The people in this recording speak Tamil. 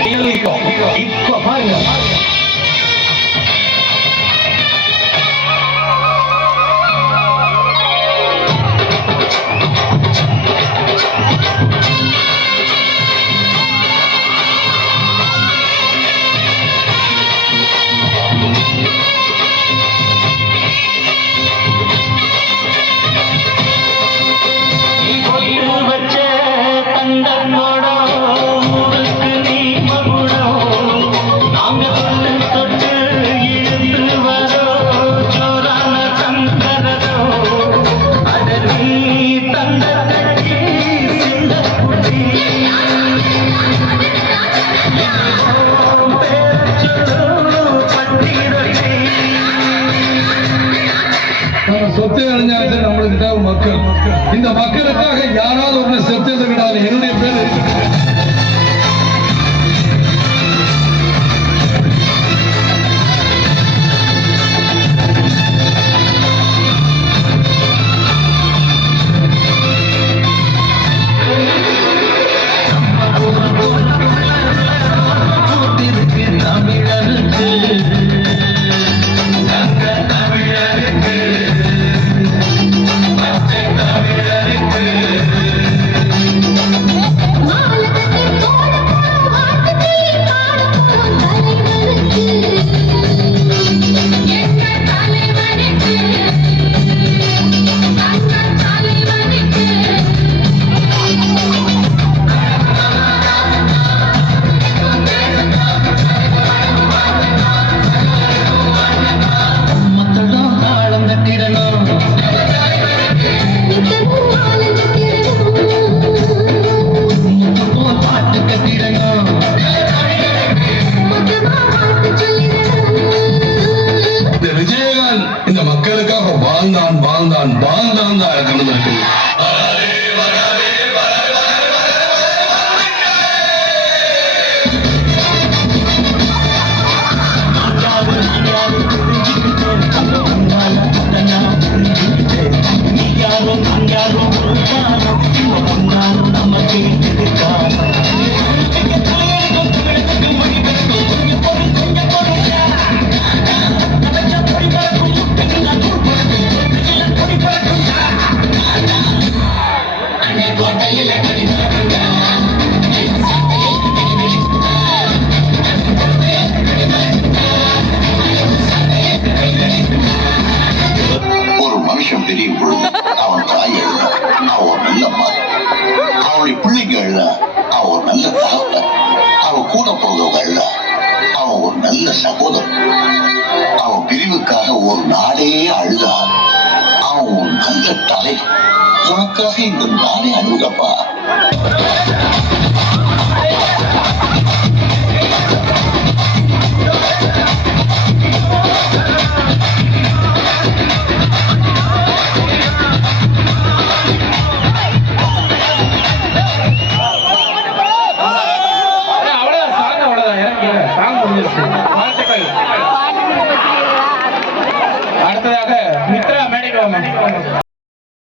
இப்போ இப்போ பாருங்க நீ இந்த மக்களுக்காக யாராவது ஒண்ணு செத்தது கிடையாது என்னுடைய பேர் வாழ்ந்தான் வாழ்ந்தான் வாழ்ந்தான் தான் இருக்கணும் இருக்கு நீ யாரோ நான் யாரோ ஒரு காலம் இவன் ஒன்னாலும் நமக்கு பெரிய பொழுது அவன் தாய் எழுத அவன் ஒரு நல்ல மகன் அவனுடைய பிள்ளைங்க எழுத அவன் ஒரு நல்ல தகப்பன் அவன் கூட போகிறவங்க எழுத அவன் ஒரு நல்ல சகோதரன். அவன் பிரிவுக்காக ஒரு நாடே அழுதா அவன் ஒரு நல்ல தலை. உனக்காக இந்த நாடே அழுதப்பா. வாழ்த்துக்கள் அடுத்ததாக மித்ரா மேடைக்கு வாங்க.